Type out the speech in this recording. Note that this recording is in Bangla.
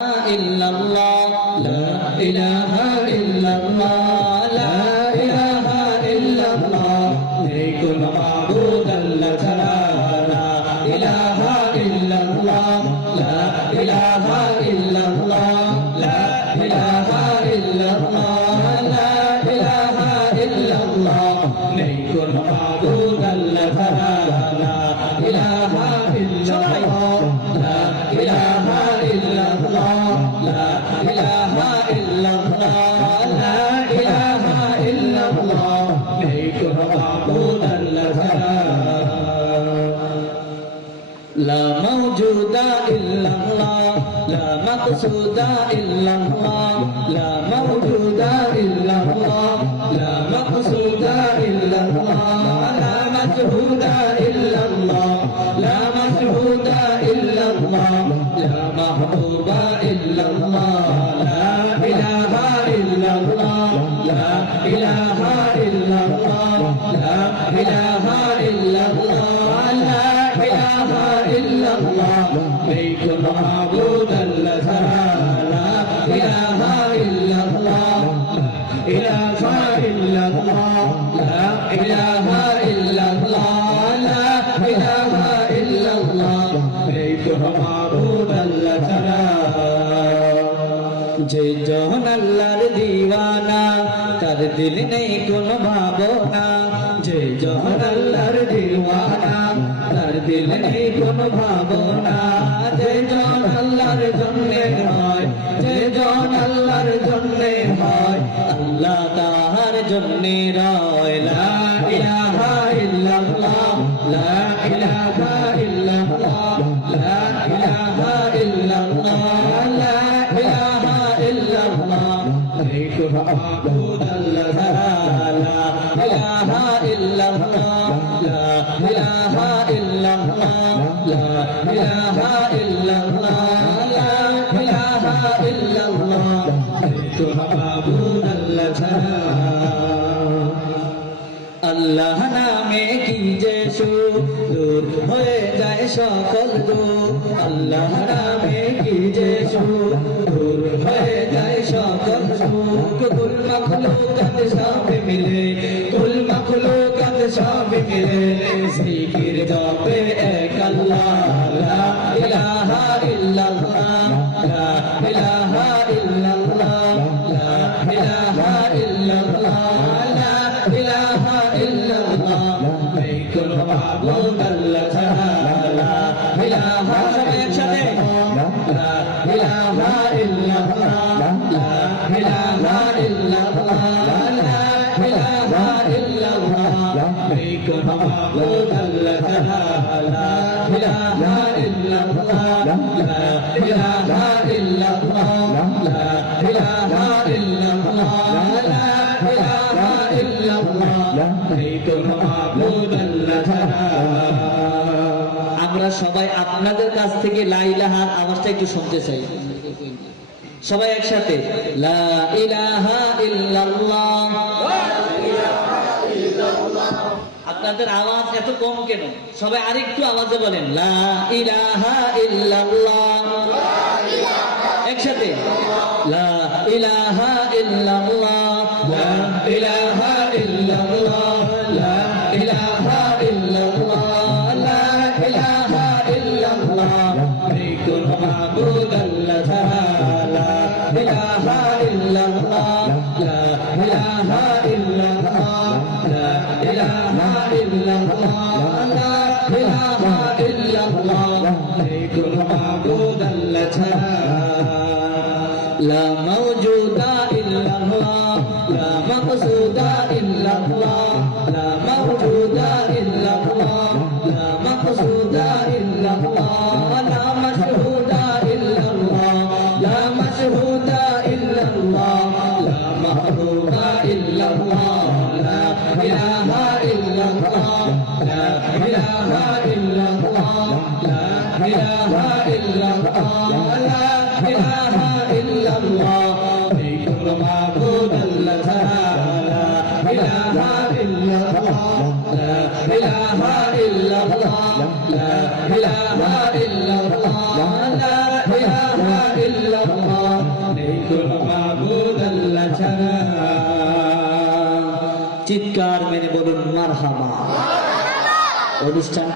illallah, la ilaha illallah, la ilaha illallah, নেই কোন মাবুদ আল্লাহ ছাড়া, la ilaha illallah, la ilaha illallah, la ilaha illallah, la ilaha illallah, নেই কোন মাবুদ আল্লাহ ছাড়া, la ilaha illallah, la ilaha illallah, la ilaha illallah, la ilaha illallah, নেই কোন মাবুদ আল্লাহ ছাড়া। لا موجود إلا الله، لا مقصود إلا الله، لا موجود إلا الله، لا مقصود إلا الله، لا مشهود إلا الله، لا مشهود إلا الله، لا محبوب إلا الله، لا إله إلا الله، لا إله إلا الله، لا إله إلا الله، لا إله إلا الله، নেই কোন মাবুদ আল্লাহ ছাড়া, লা ইলাহা ইল্লাল্লাহ, লা ইলাহা ইল্লাল্লাহ, লা ইলাহা ইল্লাল্লাহ, লা ইলাহা ইল্লাল্লাহ, নেই কোন মাবুদ আল্লাহ ছাড়া। যে জন আল্লাহর দিওয়ানা, তার দিল নেই কোনো ভাবনা, যে জন আল্লাহর দিওয়ানা, তার দিল নেই কোনো ভাবনা, যে জন আল্লাহর জন্যে হয়, যে জন আল্লাহর জন্যে হয়, আল্লাহ তাহার জন্যে রয়, লা ইলাহা ইল্লাল্লাহ, লা ইলাহা ইল্লাল্লাহ, লা ইলাহা ইল্লাল্লাহ, লা ইলাহা ইল্লাল্লাহ, নেই কোন মাবুদ আল্লাহ ছাড়া, লা ইলাহা ইল্লাল্লাহ, লা ইলাহা ইল্লাল্লাহ, লা ইলাহা ইল্লাল্লাহ, লা ইলাহা ইল্লাল্লাহ, নেই কোন মাবুদ আল্লাহ ছাড়া। আল্লাহ নামে কি যে সুখ, দূর হয়ে যায় সকল দুঃখ, আল্লাহ নামে কি যে সুখ, দূর হয়ে যায় সকল সুখ, কুল মাখলুকাত সব মিলে, কুল মাখলুকাত সব মিলে, জিকির জপে এক আল্লাহ, লা ইলাহা ইল্লাল্লাহ, লা ইলাহা ইল্লাল্লাহ, লা ইলাহা ইল্লাল্লাহ, লা ইলাহা ইল্লাল্লাহ, নেই কোন মাবুদ আল্লাহ ছাড়া, লা ইলাহা, সবাই একসাথে, লা ইলাহা ইল্লাল্লাহ, লা ইলাহা ইল্লাল্লাহ, লা ইলাহা ইল্লাল্লাহ, নেই কোন মাবুদ আল্লাহ ছাড়া, লা ইলাহা ইল্লাল্লাহ, লা ইলাহা ইল্লাল্লাহ, লা ইলাহা ইল্লাল্লাহ, লা ইলাহা ইল্লাল্লাহ, নেই কোন মাবুদ আল্লাহ ছাড়া। আমরা সবাই আপনাদের কাছ থেকে লা ইলাহার আওয়াজটা একটু শুনতে চাই, সবাই একসাথে, লা ইলাহা ইল্লাল্লাহ। আপনাদের আওয়াজ এত কম কেন? সবাই আরেকটু আওয়াজে বলেন, লা ইলাহা ইল্লাল্লাহ, একসাথে, লা ইলাহা ইল্লাল্লাহ, লা ইলাহা ইল্লাল্লাহ, লা ইলাহা ইল্লাল্লাহ, লা ইলাহা ইল্লাল্লাহ, নেই কোন মাবুদ আল্লাহ ছাড়া, লা ইলাহা ইল্লাল্লাহ, লা ইলাহা ইল্লাল্লাহ, লা ইলাহা ইল্লাল্লাহ, লা ইলাহা ইল্লাল্লাহ, নেই কোন মাবুদ আল্লাহ ছাড়া। লা মাওজুদা ইল্লাল্লাহ, লা মাকসুদা ইল্লাল্লাহ, লা মাওজুদা ইল্লাল্লাহ, লা মাকসুদা ইল্লাল্লাহ, লা মাশহুদা ইল্লাল্লাহ, লা মাশহুদা ইল্লাল্লাহ, লা মাহবুবা ইল্লাল্লাহ, লা ইলাহা ইল্লাল্লাহ, লা ইলাহা ইল্লাল্লাহ, লা ইলাহা ইল্লাল্লাহ, লা ইলাহা ইল্লাল্লাহ, কোনো মাবুদ আল্লাহ ছাড়া। চিৎকার মেরে বলুন মারহাবা। অনুষ্ঠান